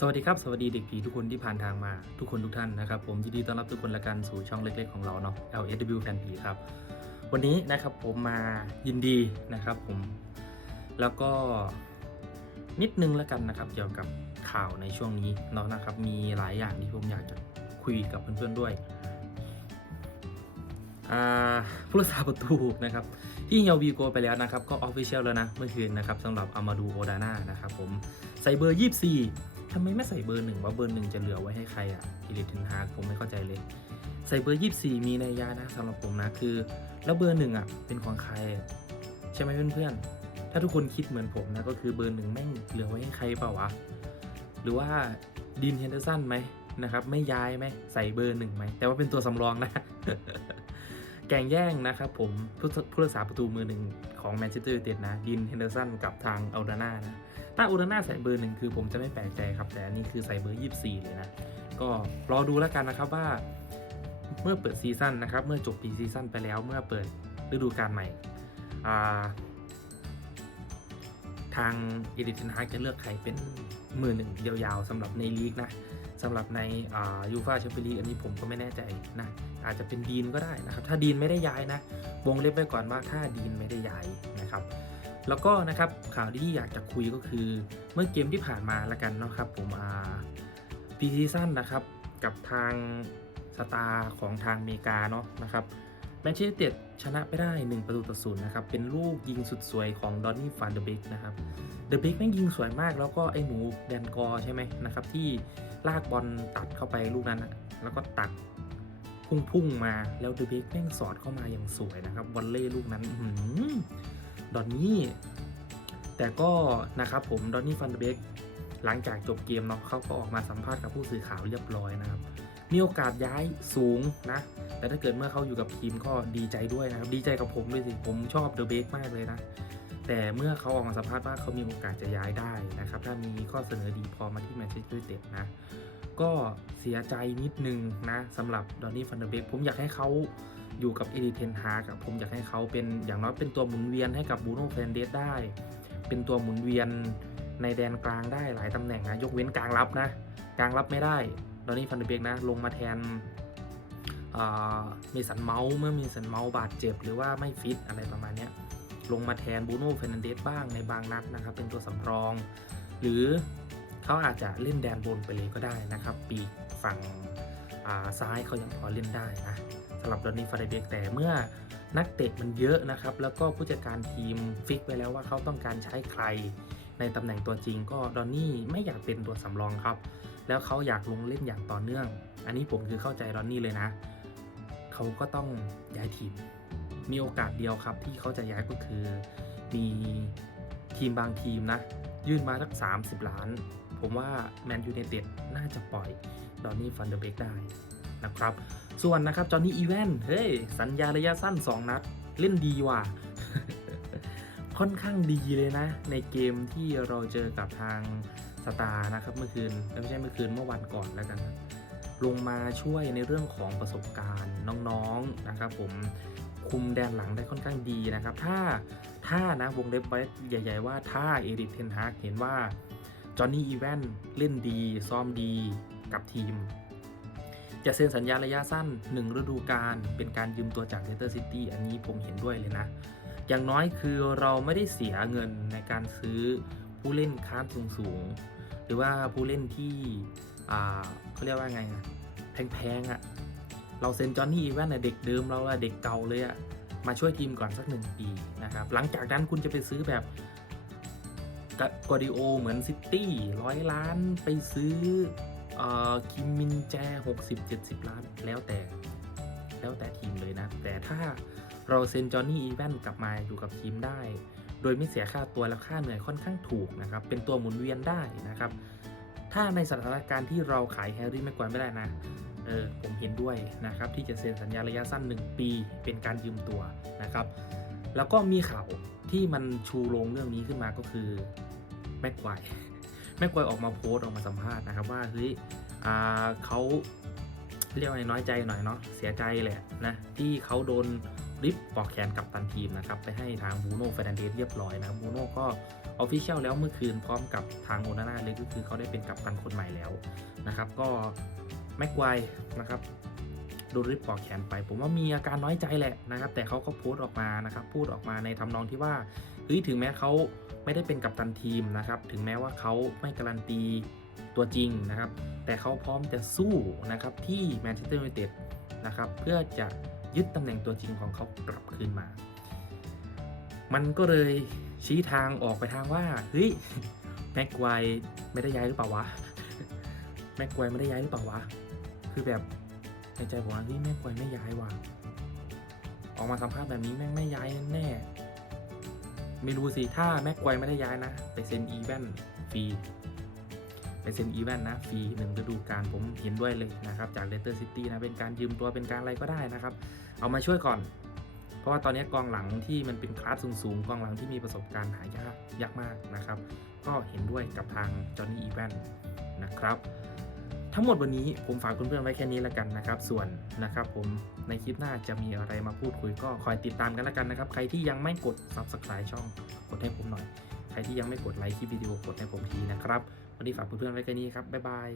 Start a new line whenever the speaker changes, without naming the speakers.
สวัสดีครับ สวัสดีเด็กผีทุกคนที่ผ่านทางมาทุกคนทุกท่านนะครับ ผมยินดีต้อนรับทุกคนละกันสู่ช่องเล็กๆของเราเนาะ LSW แฟนผีครับ วันนี้นะครับผมมายินดีนะครับผม แล้วก็นิดนึงแล้วกันนะครับ เกี่ยวกับข่าวในช่วงนี้เนาะนะครับ มีหลายอย่างที่ผมอยากจะคุยกับเพื่อนๆด้วยอ่าผู้รักษาประตูนะครับที่เฮียวีโกไปแล้วนะครับ ก็ออฟฟิเชียลแล้วนะเมื่อคืนนะครับสำหรับอามาดูโอดาน่านะครับผมใส่เบอร์ 24 ทำไมไม่ใส่เบอร์หนึ่งว่าเบอร์หนึ่งจะเหลือไว้ให้ใครอะอิริทินฮากผมไม่เข้าใจเลย ใส่เบอร์ 24 มีในยยนะสำหรับผมนะคือ แล้วเบอร์หนึ่งอะเป็นของใคร ใช่ไหมเพื่อนๆ ถ้าทุกคนคิดเหมือนผมนะก็คือเบอร์หนึ่งแม่งเหลือไว้ให้ใครเปล่าวะหรือว่าดีนเฮนเดอร์สันไหมนะครับไม่ย้ายไหมใส่เบอร์หนึ่งไหมแต่ว่าเป็นตัวสำรองนะแก่งแย่งนะครับผมผู้ผู้รักษาประตูมือหนึ่งของแมนเชสเตอร์ยูไนเต็ดนะดินเฮนเดอร์สันกับทางอัลดาน่านะ ถ้าอัลดาน่าใส่เบอร์หนึ่งคือผมจะไม่แปลกใจครับ แต่อันนี้คือใส่เบอร์ 24 เลยนะ ก็รอดูแล้วกันนะครับว่า เมื่อเปิดซีซั่นนะครับ เมื่อจบปีซีซั่นไปแล้ว เมื่อเปิดฤดูกาลใหม่าทางเอดิทินฮากจะเลือกใครเป็นมือหนึ่งยาวๆสำหรับในลีกนะสำหรับในยูฟาแชมเปี้ยนลีกอันนี้ผมก็ไม่แน่ใจนะ อาจจะเป็นดีนก็ได้นะครับ ถ้าดีนไม่ได้ย้ายนะ วงเล็บไว้ก่อนว่าถ้าดีนไม่ได้ย้ายนะครับ แล้วก็นะครับข่าวที่อยากจะคุยก็คือเมื่อเกมที่ผ่านมาแล้วกันเนาะครับผมอ่าปีซีซั่นนะครับกับทางสตาร์ของทางอเมริกาเนาะนะครับแมนเชสเตอร์ชนะไปได้ 1 ประตูต่อศูนย์นะครับ เป็นลูกยิงสุดสวยของดอนนี่ฟานเดอร์เบกนะครับเดอะเบกแม่งยิงสวยมาก แล้วก็ไอ้หนูแดนกอใช่ไหมนะครับ ที่ลากบอลตัดเข้าไปลูกนั้นนะแล้วก็ตัดพุ่งๆมาแล้วเดอะเบกแม่งสอดเข้ามาอย่างสวยนะครับวอลเล่ลูกนั้นอื ดอนนี่แต่ก็นะครับผมดอนนี่ฟันเดเบกหลังจากจบเกมเนาะเขาก็ออกมาสัมภาษณ์กับผู้สื่อข่าวเรียบร้อยนะครับมีโอกาสย้ายสูงนะ แต่ถ้าเกิดเมื่อเขาอยู่กับทีมก็ดีใจด้วยนะครับ ดีใจกับผมด้วยสิ ผมชอบเดอะเบกมากเลยนะ แต่เมื่อเขาออกมาสัมภาษณ์ว่าเขามีโอกาสจะย้ายได้นะครับ ถ้ามีข้อเสนอดีพอมาที่แมนเชสเตอร์ยูไนเต็ดนะ ก็เสียใจนิดนึงนะสำหรับดอนนี่ฟันเดอร์เบกผมอยากให้เขา อยู่กับเอริเทนฮากอะผมอยากให้เขาเป็นอย่างน้อยเป็นตัวหมุนเวียนให้กับบูโน่เฟนเดสได้ เป็นตัวหมุนเวียนในแดนกลางได้หลายตำแหน่งนะยกเว้นกลางรับนะ กลางรับไม่ได้ดอนนี่ฟันเดเบกนะลงมาแทนมีสันเมาส์เมื่อมีสันเมาส์บาดเจ็บหรือว่าไม่ฟิตอะไรประมาณนี้ลงมาแทนบูโน่เฟนเดสบ้างในบางนัดนะครับ เป็นตัวสำรอง หรือเขาอาจจะเล่นแดนบนไปเลยก็ได้นะครับ ปีกฝั่งซ้ายเขายังพอเล่นได้นะำหรับดอนนี่ฟาเดเบกแต่เมื่อนักเตะมันเยอะนะครับ แล้วก็ผู้จัดการทีมฟิกไว้แล้วว่าเขาต้องการใช้ใคร ในตำแหน่งตัวจริงก็ดอนนี่ไม่อยากเป็นตัวสำรองครับ แล้วเขาอยากลงเล่นอย่างต่อเนื่อง อันนี้ผมคือเข้าใจดอนนี่เลยนะ เขาก็ต้องย้ายทีม มีโอกาสเดียวครับที่เขาจะย้ายก็คือ มีทีมบางทีมนะ ยื่นมาสัก 30 ล้าน ผมว่าแมนยูไนเต็ดน่าจะปล่อยดอนนี่ฟันเดอร์เบกได้ นะครับ ส่วนนะครับจอห์นนี่อีแวนเฮ้ยสัญญาระยะสั้น 2 นัด เล่นดีว่ะค่อนข้างดีเลยนะ ในเกมที่เราเจอกับทางสตาร์นะครับเมื่อคืนไม่ใช่เมื่อคืนเมื่อวันก่อนแล้วกันลงมาช่วยในเรื่องของประสบการณ์น้องๆนะครับ ผมคุมแดนหลังได้ค่อนข้างดีนะครับ ถ้าถ้านะวงเล็บไว้ใหญ่ ๆ ว่าถ้าเอริกเทนฮากเห็นว่าจอห์นนี่อีแวนเล่นดี ซ้อมดีกับทีม จะเซ็นสัญญาระยะสั้น 1 ฤดูกาลเป็นการยืมตัวจากเลสเตอร์ซิตี้อันนี้ผมเห็นด้วยเลยนะ อย่างน้อยคือเราไม่ได้เสียเงินในการซื้อผู้เล่นค้าสูงๆ หรือว่าผู้เล่นที่เขาเรียกว่าไงอะแพงๆอะเราเซ็นจอห์นนี่อีแวนเด็กเดิมเราอะเด็กเก่าเลยอะมาช่วยทีมก่อนสักหนึ่งปีนะครับหลังจากนั้นคุณจะไปซื้อแบบกอดิโอเหมือนซิตี้ร้อยล้านไปซื้อ คิมมินแจ 60-70 ล้าน แล้วแต่ แล้วแต่ทีมเลยนะ แต่ถ้าเราเซ็นจอห์นนี่อีแวนกลับมาอยู่กับทีมได้ โดยไม่เสียค่าตัวและค่าเหนื่อยค่อนข้างถูกนะครับ เป็นตัวหมุนเวียนได้นะครับ ถ้าในสถานการณ์ที่เราขายแฮร์รี่แม็กควายไม่ได้นะ เออ ผมเห็นด้วยนะครับ ที่จะเซ็นสัญญาระยะสั้น 1 ปี เป็นการยืมตัวนะครับ แล้วก็มีข่าวที่มันชูโรงเรื่องนี้ขึ้นมาก็คือแม็กควาย แม็กวยออกมาโพสต์ออกมาสัมภาษณ์นะครับว่าเฮ้ยเขาเรียกว่าน้อยใจหน่อยเนาะเสียใจแหละนะที่เขาโดนริบปอกแขนกับตันทีมนะครับไปให้ทางบูโน่เฟรนันเดสเรียบร้อยนะบูโน่ก็ออฟฟิเชียลแล้วเมื่อคืนพร้อมกับทางโอนาน่าเลยก็คือเขาได้เป็นกัปตันคนใหม่แล้วนะครับ ก็แม็กไกวนะครับ ดนริบปอกแขนไป ผมว่ามีอาการน้อยใจแหละนะครับ แต่เขาก็โพสต์ออกมานะครับ พูดออกมาในทำนองที่ว่าเฮ้ยถึงแม้เขาไม่ได้เป็นกัปตันทีมนะครับ ถึงแม้ว่าเขาไม่การันตีตัวจริงนะครับ แต่เขาพร้อมจะสู้นะครับที่แมนเชสเตอร์ยูไนเต็ดนะครับเพื่อจะยึดตำแหน่งตัวจริงของเขากลับคืนมา มันก็เลยชี้ทางออกไปทางว่าเฮ้ยแม็กไกวไม่ได้ย้ายหรือเปล่าวะแม็กไกวไม่ได้ย้ายหรือเปล่าวะคือแบบ ในใจผมว่าเฮ้ยแม็กไกวไม่ย้ายว่ะออกมาสัมภาษณ์แบบนี้แม่งไม่ย้ายแน่ไม่รู้สิถ้าแม็กไกวไม่ได้ย้ายนะ ไปเซ็นอีแวนฟรีไปเซ็นอีแวนนะฟรีหนึ่งฤดูกาลผมเห็นด้วยเลยนะครับ จากเลสเตอร์ซิตี้นะเป็นการยืมตัวเป็นการอะไรก็ได้นะครับ เอามาช่วยก่อน เพราะว่าตอนนี้กองหลังที่มันเป็นคลาสสูงๆกองหลังที่มีประสบการณ์หายากยากมากนะครับ ก็เห็นด้วยกับทางจอห์นนี่อีแวนนะครับ ทั้งหมดวันนี้ผมฝากเพื่อนๆไว้แค่นี้แล้วกันนะครับ ส่วนนะครับผมในคลิปหน้าจะมีอะไรมาพูดคุยก็คอยติดตามกันแล้วกันนะครับ ใครที่ยังไม่กด subscribe ช่องกดให้ผมหน่อย ใครที่ยังไม่กดไลค์คลิปวิดีโอกดให้ผมทีนะครับ วันนี้ฝากเพื่อนๆไว้แค่นี้ครับบ๊ายบาย